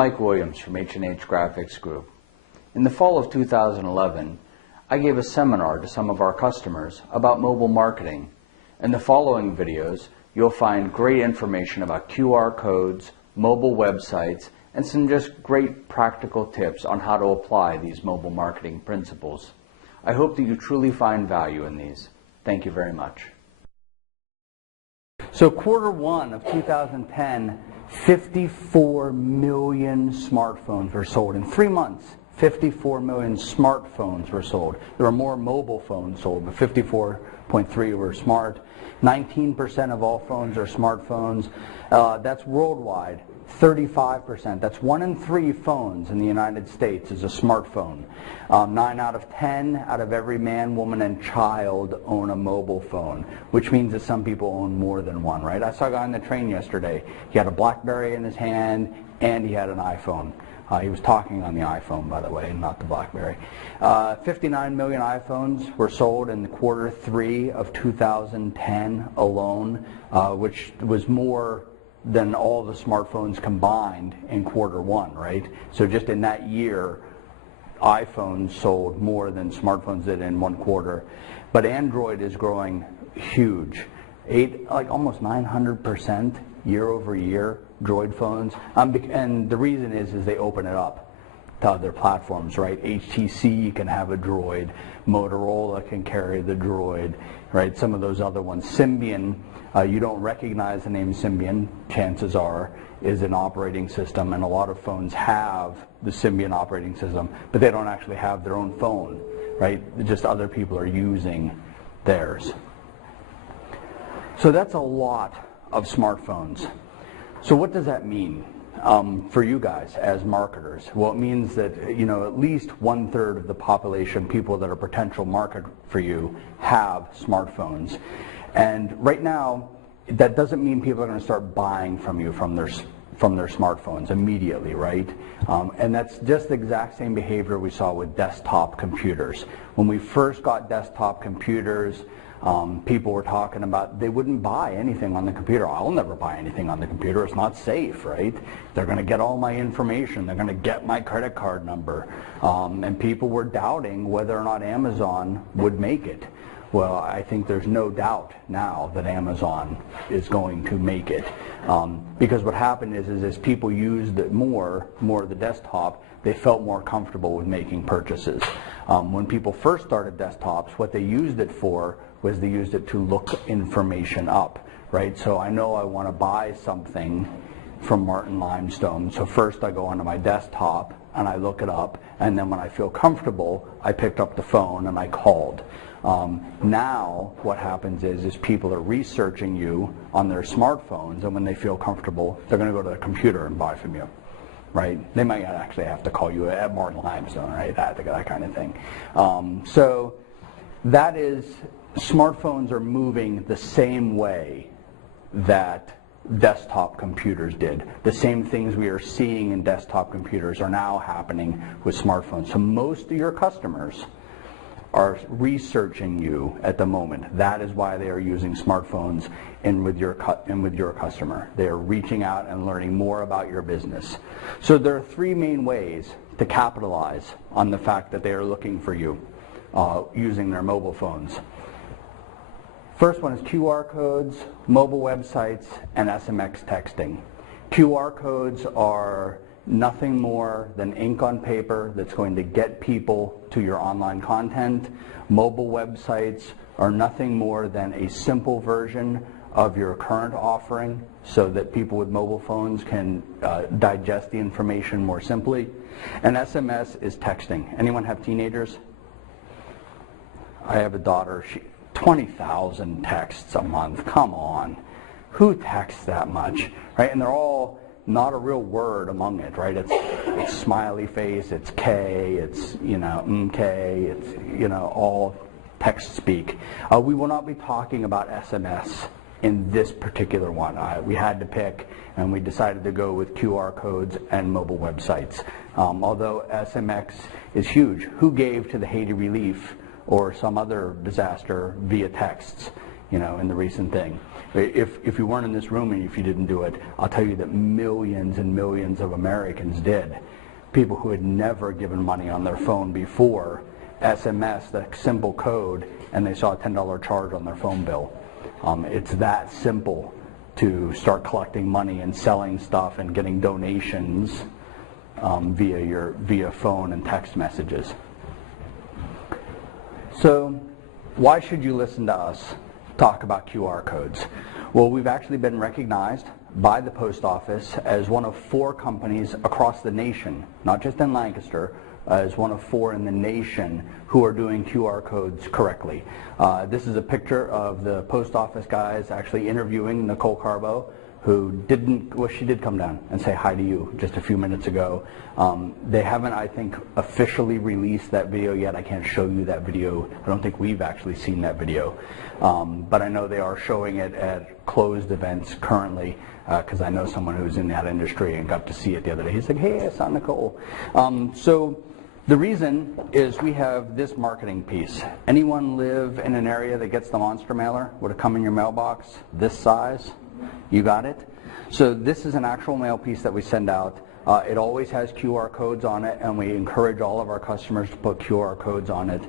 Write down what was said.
Mike Williams from H&H Graphics Group. In the fall of 2011, I gave a seminar to some of our customers about mobile marketing. In the following videos, you'll find great information about QR codes, mobile websites, and some just great practical tips on how to apply these mobile marketing principles. I hope that you truly find value in these. Thank you very much. So quarter one of 2010, 54 million smartphones were sold. In 3 months, 54 million smartphones were sold. There were more mobile phones sold, but 54.3 were smart. 19% of all phones are smartphones. That's worldwide. 35%. That's 1 in 3 phones in the United States is a smartphone. 9 out of 10 out of every man, woman, and child own a mobile phone, which means that some people own more than one, right? I saw a guy on the train yesterday. He had a BlackBerry in his hand and he had an iPhone. He was talking on the iPhone, by the way, not the BlackBerry. 59 million iPhones were sold in quarter 3 of 2010 alone, which was more than all the smartphones combined in quarter 1, right? So just in that year, iPhones sold more than smartphones did in 1 quarter. But Android is growing huge, like almost 900% year over year, Droid phones. And the reason is they open it up to other platforms, right? HTC can have a Droid, Motorola can carry the Droid, right? Some of those other ones. Symbian, you don't recognize the name Symbian, chances are, is an operating system, and a lot of phones have the Symbian operating system, but they don't actually have their own phone, right? Just other people are using theirs. So that's a lot of smartphones. So what does that mean for you guys as marketers? Well, it means that, at least 1/3 of the population, people that are potential market for you, have smartphones. And right now, that doesn't mean people are going to start buying from you from their smartphones immediately, right? And that's just the exact same behavior we saw with desktop computers. When we first got desktop computers, people were talking about they wouldn't buy anything on the computer. I'll never buy anything on the computer. It's not safe, right? They're going to get all my information. They're going to get my credit card number. And people were doubting whether or not Amazon would make it. Well, I think there's no doubt now that Amazon is going to make it. Because what happened is as people used it more of the desktop, they felt more comfortable with making purchases. When people first started desktops, what they used it for was they used it to look information up, right? So I know I want to buy something from Martin Limestone. So first I go onto my desktop and I look it up, and then when I feel comfortable, I picked up the phone and I called. Now what happens is people are researching you on their smartphones, and when they feel comfortable, they're going to go to the computer and buy from you, right? They might actually have to call you at Martin Limestone, right? That kind of thing. So that is, smartphones are moving the same way that desktop computers did. The same things we are seeing in desktop computers are now happening with smartphones. So most of your customers are researching you at the moment. That is why they are using smartphones and with your customer. They are reaching out and learning more about your business. So there are 3 main ways to capitalize on the fact that they are looking for you using their mobile phones. First one is QR codes, mobile websites, and SMX texting. QR codes are nothing more than ink on paper that's going to get people to your online content. Mobile websites are nothing more than a simple version of your current offering so that people with mobile phones can digest the information more simply. And SMS is texting. Anyone have teenagers? I have a daughter. 20,000 texts a month. Come on. Who texts that much? Right? And they're all not a real word among it, right? It's smiley face, it's K, it's, K, it's, all text speak. We will not be talking about SMS in this particular one. We had to pick, and we decided to go with QR codes and mobile websites. Although SMX is huge. Who gave to the Haiti relief or some other disaster via texts? in the recent thing. If you weren't in this room and if you didn't do it, I'll tell you that millions and millions of Americans did. People who had never given money on their phone before, SMS, the simple code, and they saw a $10 charge on their phone bill. It's that simple to start collecting money and selling stuff and getting donations via phone and text messages. So why should you listen to us talk about QR codes? Well, we've actually been recognized by the Post Office as one of 4 companies across the nation, not just in Lancaster, as one of 4 in the nation who are doing QR codes correctly. This is a picture of the Post Office guys actually interviewing Nicole Carbo, who she did come down and say hi to you just a few minutes ago. They haven't, I think, officially released that video yet. I can't show you that video. I don't think we've actually seen that video. But I know they are showing it at closed events currently, because I know someone who's in that industry and got to see it the other day. He's like, hey, I saw Nicole. So the reason is we have this marketing piece. Anyone live in an area that gets the monster mailer? Would it come in your mailbox this size? You got it? So this is an actual mail piece that we send out. It always has QR codes on it, and we encourage all of our customers to put QR codes on it.